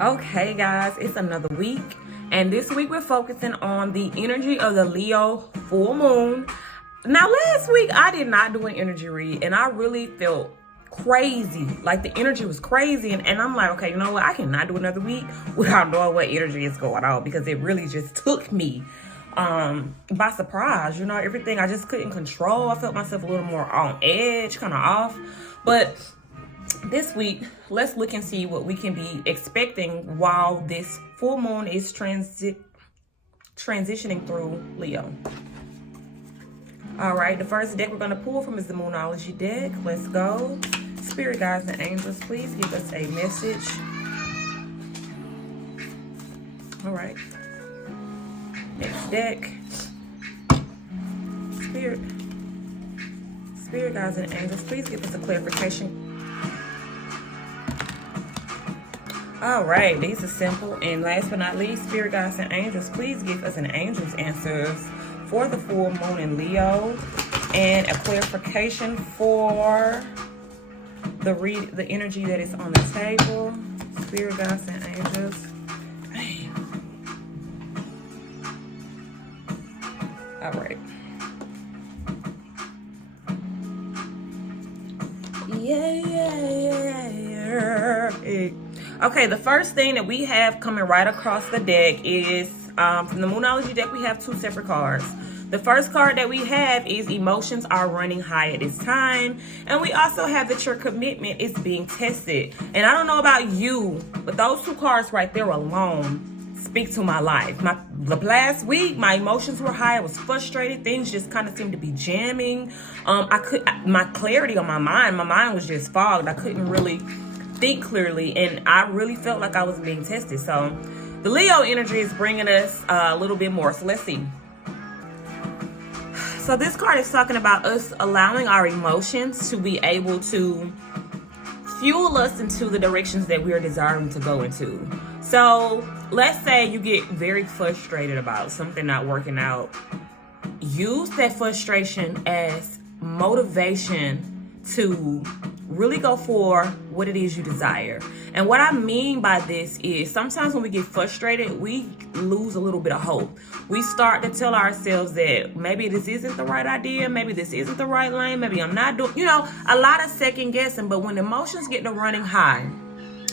Okay, guys, it's another week, and this week we're focusing on the energy of the Leo full moon. Now, last week I did not do an energy read, and I really felt crazy. Like, the energy was crazy, and I'm like, okay, you know what? I cannot do another week without knowing what energy is going on, because it really just took me by surprise. You know, everything I just couldn't control. I felt myself a little more on edge, kind of off. But this week, let's look and see what we can be expecting while this full moon is transitioning through Leo. All right, the first deck we're going to pull from is the Moonology deck. Let's go. Spirit guides and angels, please give us a message. All right. Next deck. Spirit guides and angels, please give us a clarification. All right, these are simple. And last but not least, Spirit guides and angels, please give us an angel's answers for the full moon in Leo, and a clarification for the energy that is on the table. Spirit guides and angels. All right. Yeah. Okay, the first thing that we have coming right across the deck is from the Moonology deck. We have two separate cards. The first card that we have is emotions are running high at this time, and we also have that your commitment is being tested. And I don't know about you, but those two cards right there alone speak to my life. The last week, my emotions were high. I was frustrated. Things just kind of seemed to be jamming. My clarity on my mind was just fogged. I couldn't really think clearly, and I really felt like I was being tested. So the Leo energy is bringing us a little bit more. So let's see. So this card is talking about us allowing our emotions to be able to fuel us into the directions that we are desiring to go into. So let's say you get very frustrated about something not working out. Use that frustration as motivation to really go for what it is you desire. And what I mean by this is sometimes when we get frustrated, we lose a little bit of hope. We start to tell ourselves that maybe this isn't the right idea, maybe this isn't the right lane, maybe I'm not doing, a lot of second guessing. But when emotions get to running high,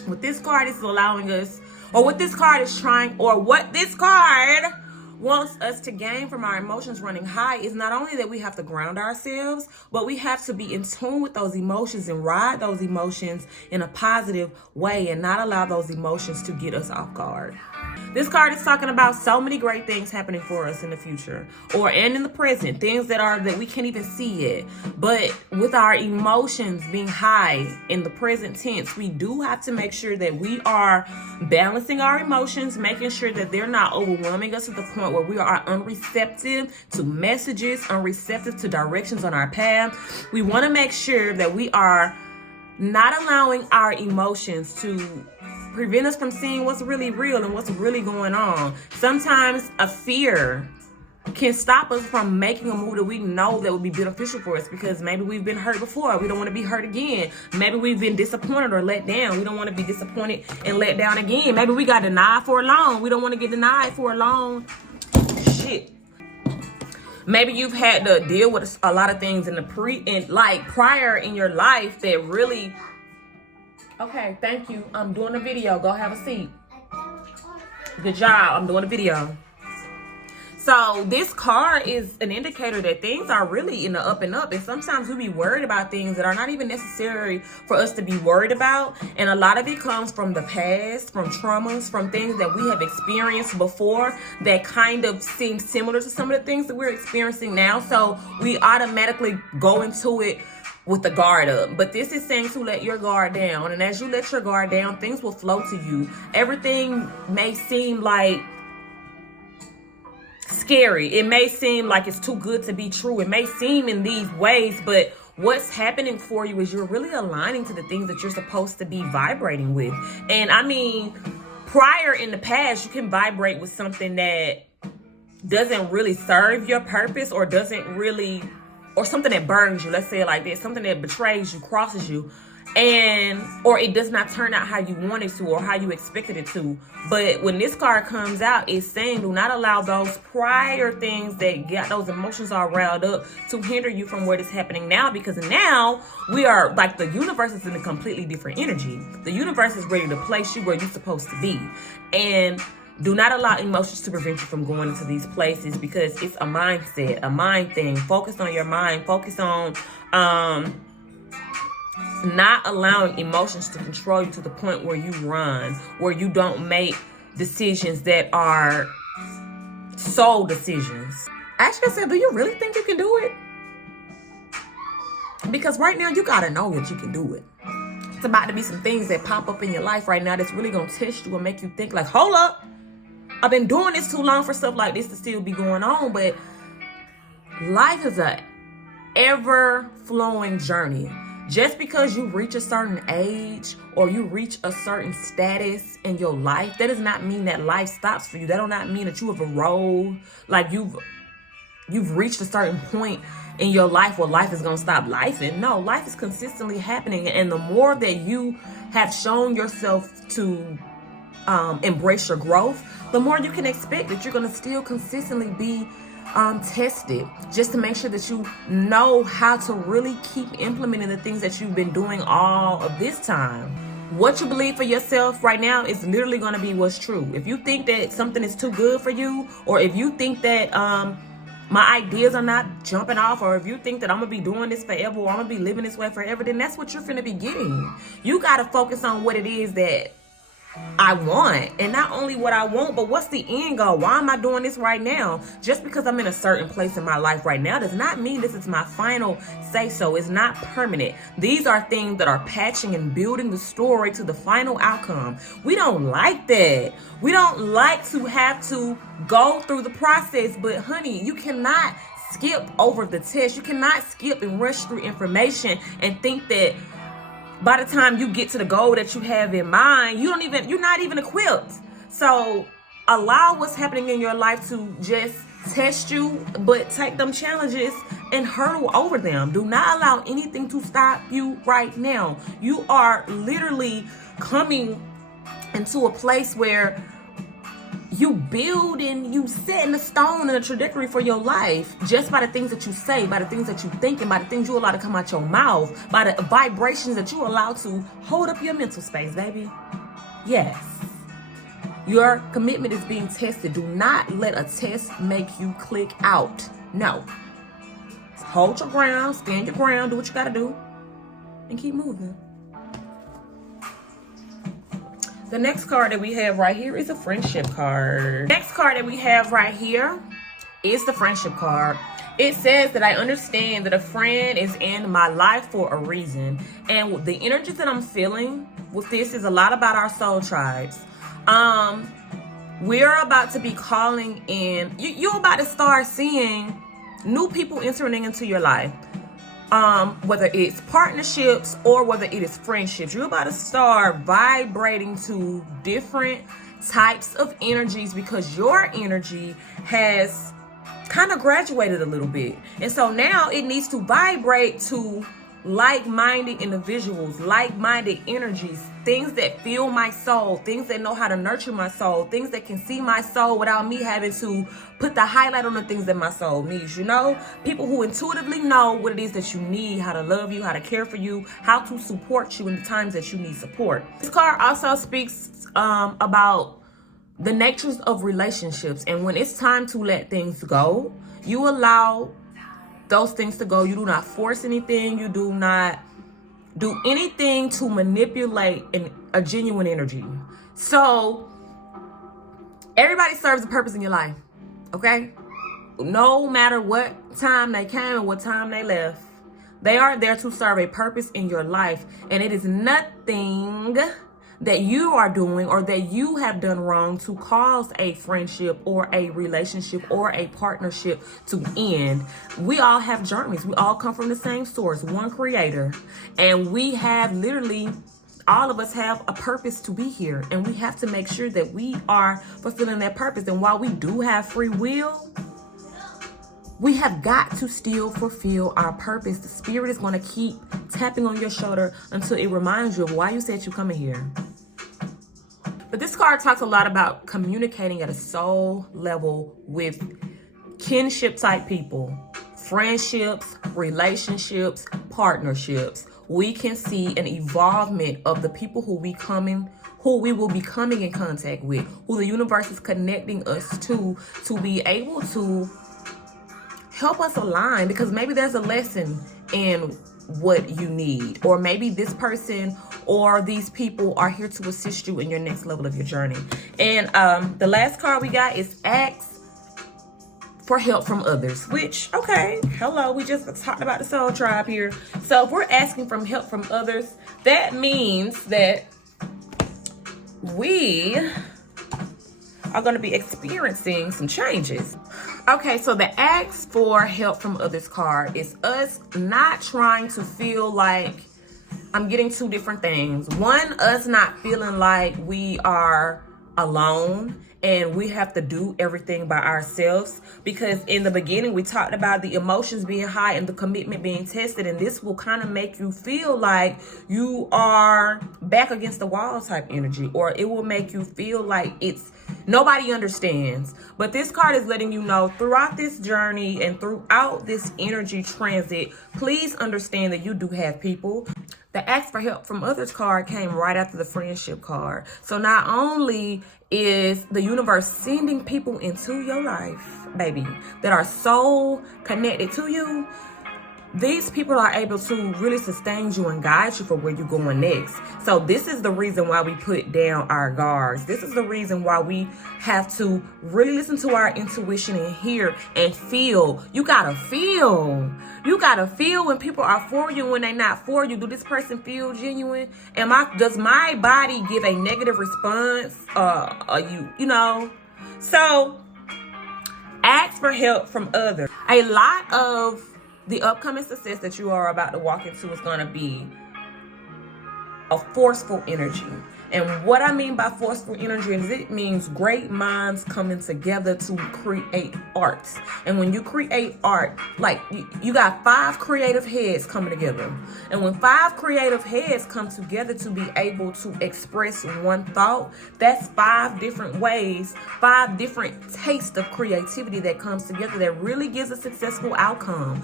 what this card is allowing us, or what this card is trying, or what this card wants us to gain from our emotions running high, is not only that we have to ground ourselves, but we have to be in tune with those emotions and ride those emotions in a positive way and not allow those emotions to get us off guard. This card is talking about so many great things happening for us in the future and in the present, things that we can't even see yet. But with our emotions being high in the present tense, we do have to make sure that we are balancing our emotions, making sure that they're not overwhelming us to the point where we are unreceptive to messages, unreceptive to directions on our path. We want to make sure that we are not allowing our emotions to prevent us from seeing what's really real and what's really going on. Sometimes a fear can stop us from making a move that we know that would be beneficial for us, because maybe we've been hurt before. We don't want to be hurt again. Maybe we've been disappointed or let down. We don't want to be disappointed and let down again. Maybe we got denied for a loan. We don't want to get denied for a loan. Shit. Maybe you've had to deal with a lot of things prior in your life that really. Okay, thank you. I'm doing a video. Go have a seat. Good job. I'm doing a video. So this card is an indicator that things are really in the up and up. And sometimes we be worried about things that are not even necessary for us to be worried about. And a lot of it comes from the past, from traumas, from things that we have experienced before that kind of seem similar to some of the things that we're experiencing now. So we automatically go into it with the guard up. But this is saying to let your guard down. And as you let your guard down, things will flow to you. Everything may seem like scary. It may seem like it's too good to be true. It may seem in these ways, but what's happening for you is you're really aligning to the things that you're supposed to be vibrating with. And I mean, prior in the past, you can vibrate with something that doesn't really serve your purpose, or something that burns you. Let's say it like this, something that betrays you, crosses you. or it does not turn out how you wanted to or how you expected it to. But when this card comes out, it's saying do not allow those prior things that got those emotions all riled up to hinder you from what is happening now, because now we are like, the universe is in a completely different energy. The universe is ready to place you where you're supposed to be. And do not allow emotions to prevent you from going into these places, because it's a mindset, a mind thing. Focus on your mind. Focus on not allowing emotions to control you to the point where you run, where you don't make decisions that are soul decisions. Ask yourself, do you really think you can do it? Because right now, you got to know that you can do it. It's about to be some things that pop up in your life right now that's really going to test you and make you think like, hold up, I've been doing this too long for stuff like this to still be going on. But life is a ever-flowing journey. Just because you reach a certain age or you reach a certain status in your life, that does not mean that life stops for you. That does not mean that you have enrolled, like you've reached a certain point in your life where life is going to stop life. And no, life is consistently happening. And the more that you have shown yourself to embrace your growth, the more you can expect that you're going to still consistently be tested, just to make sure that you know how to really keep implementing the things that you've been doing all of this time. What you believe for yourself right now is literally going to be what's true. If you think that something is too good for you, or if you think that my ideas are not jumping off, or if you think that I'm going to be doing this forever, or I'm going to be living this way forever, then that's what you're finna be getting. You got to focus on what it is that I want, and not only what I want, but what's the end goal? Why am I doing this right now? Just because I'm in a certain place in my life right now does not mean this is my final say so. It's not permanent. These are things that are patching and building the story to the final outcome. We don't like that. We don't like to have to go through the process, but honey, you cannot skip over the test. You cannot skip and rush through information and think that by the time you get to the goal that you have in mind, you're not even equipped. So allow what's happening in your life to just test you, but take them challenges and hurdle over them. Do not allow anything to stop you right now. You are literally coming into a place where you build and you set in the stone and a trajectory for your life just by the things that you say, by the things that you think, and by the things you allow to come out your mouth, by the vibrations that you allow to hold up your mental space, baby. Yes. Your commitment is being tested. Do not let a test make you click out. No. Hold your ground, stand your ground, do what you gotta do, and keep moving. The next card that we have right here is a friendship card. Next card that we have right here is the friendship card. It says that I understand that a friend is in my life for a reason. And the energy that I'm feeling with this is a lot about our soul tribes. We're about to be calling in. You're about to start seeing new people entering into your life. Whether it's partnerships or whether it is friendships, you're about to start vibrating to different types of energies, because your energy has kind of graduated a little bit. And so now it needs to vibrate to like-minded individuals, like-minded energies, things that feel my soul, things that know how to nurture my soul, things that can see my soul without me having to put the highlight on the things that my soul needs, you know? People who intuitively know what it is that you need, how to love you, how to care for you, how to support you in the times that you need support. This card also speaks about the natures of relationships, and when it's time to let things go, you allow those things to go. You do not force anything. You do not do anything to manipulate a genuine energy. So everybody serves a purpose in your life, okay? No matter what time they came and what time they left, they are there to serve a purpose in your life. And it is nothing that you are doing or that you have done wrong to cause a friendship or a relationship or a partnership to end. We all have journeys. We all come from the same source, one creator. And we have literally, all of us have a purpose to be here. And we have to make sure that we are fulfilling that purpose. And while we do have free will, We have got to still fulfill our purpose. The spirit is going to keep tapping on your shoulder until it reminds you of why you said you're coming here. But this card talks a lot about communicating at a soul level with kinship type people, friendships, relationships, partnerships. We can see an evolvement of the people who we will be coming in contact with, who the universe is connecting us to be able to help us align, because maybe there's a lesson in what you need, or maybe this person or these people are here to assist you in your next level of your journey. And the last card we got is ask for help from others, which, okay, hello, we just talked about the soul tribe here. So if we're asking for help from others, that means that we are going to be experiencing some changes. Okay, so the ask for help from others card is us not trying to feel like, I'm getting two different things. One, us not feeling like we are alone and we have to do everything by ourselves, because in the beginning we talked about the emotions being high and the commitment being tested, and this will kind of make you feel like you are back against the wall type energy, or it will make you feel like it's nobody understands. But this card is letting you know throughout this journey and throughout this energy transit, please understand that you do have people. The ask for help from others card came right after the friendship card. So not only is the universe sending people into your life, baby, that are so connected to you, these people are able to really sustain you and guide you for where you're going next. So this is the reason why we put down our guards. This is the reason why we have to really listen to our intuition and hear and feel. You gotta feel. You gotta feel when people are for you, when they're not for you. Do this person feel genuine? Does my body give a negative response? You know? So ask for help from others. A lot of the upcoming success that you are about to walk into is going to be a forceful energy. And what I mean by forceful energy is it means great minds coming together to create art. And when you create art, like you got 5 creative heads coming together. And when 5 creative heads come together to be able to express one thought, that's 5 different ways, 5 different tastes of creativity that comes together that really gives a successful outcome.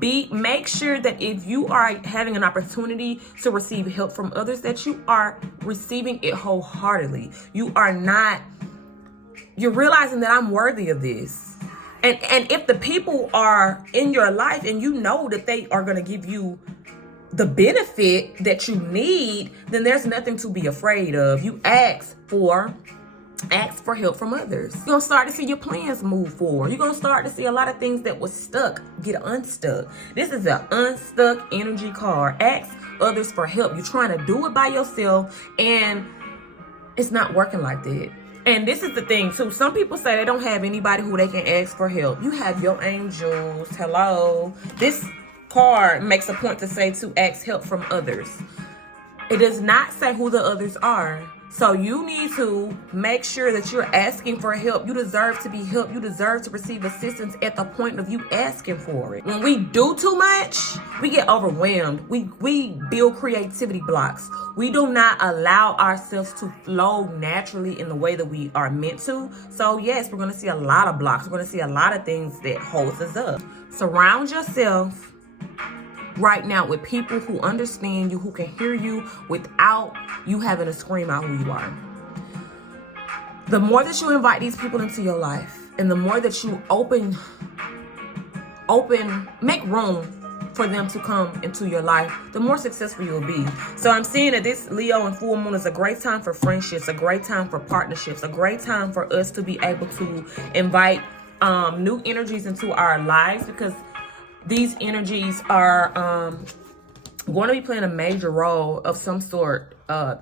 Make sure that if you are having an opportunity to receive help from others, that you are receiving it wholeheartedly. You're realizing that I'm worthy of this. And if the people are in your life and you know that they are going to give you the benefit that you need, then there's nothing to be afraid of. You ask for help from others. You're going to start to see your plans move forward. You're going to start to see a lot of things that was stuck get unstuck. This is an unstuck energy card. Ask others for help. You're trying to do it by yourself and it's not working like that. And this is the thing too. Some people say they don't have anybody who they can ask for help. You have your angels. Hello. This card makes a point to say to ask help from others. It does not say who the others are. So you need to make sure that you're asking for help. You deserve to be helped. You deserve to receive assistance at the point of you asking for it. When we do too much, we get overwhelmed. We build creativity blocks. We do not allow ourselves to flow naturally in the way that we are meant to. So yes, we're going to see a lot of blocks. We're going to see a lot of things that holds us up. Surround yourself right now with people who understand you, who can hear you without you having to scream out who you are. The more that you invite these people into your life, and the more that you make room for them to come into your life, the more successful you'll be. So I'm seeing that this Leo and full moon is a great time for friendships, a great time for partnerships, a great time for us to be able to invite new energies into our lives, because these energies are going to be playing a major role of some sort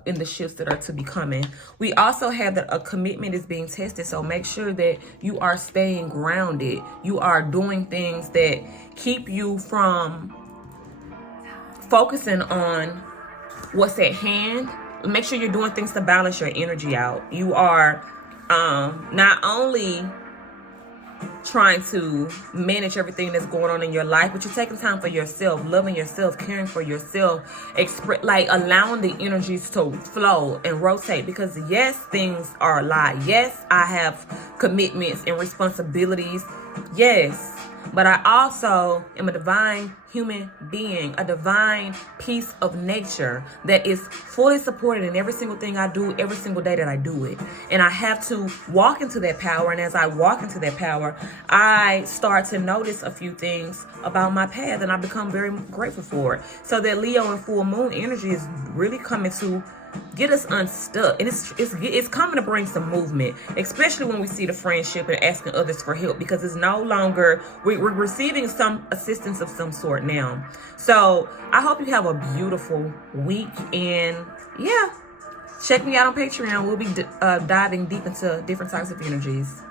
in the shifts that are to be coming. We also have that a commitment is being tested, so make sure that you are staying grounded. You are doing things that keep you from focusing on what's at hand. Make sure you're doing things to balance your energy out. You are not only trying to manage everything that's going on in your life, but you're taking time for yourself, loving yourself, caring for yourself, like allowing the energies to flow and rotate. Because yes, things are a lot. Yes, I have commitments and responsibilities. Yes, but I also am a divine human being, a divine piece of nature that is fully supported in every single thing I do, every single day that I do it. And I have to walk into that power. And as I walk into that power, I start to notice a few things about my path, and I become very grateful for it. So that Leo and full moon energy is really coming to get us unstuck, and it's coming to bring some movement, especially when we see the friendship and asking others for help, because it's no longer we're receiving some assistance of some sort now. So I hope you have a beautiful week, and yeah, check me out on Patreon. We'll be diving deep into different types of energies.